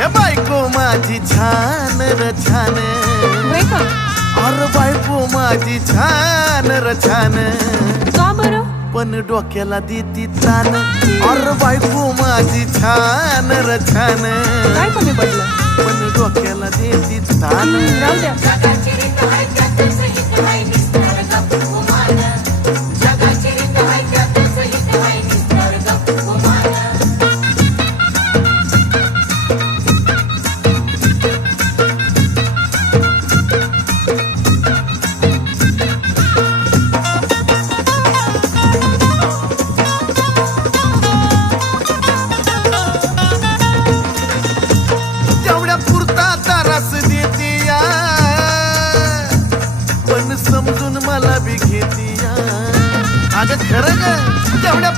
हे बायको माझी छान र छान, होय का? अरे बायको माझी छान र छान, का बरं? पण डोक्याला देती तान. अरे बायको माझी छान र छान, काय कमी पडलं? पण डोक्याला देती तान. राहू द्या. तेवढ्या पुरता तारास देती या, पण समजून मला बी घेती या. अगं खरं ग, तेवढ्या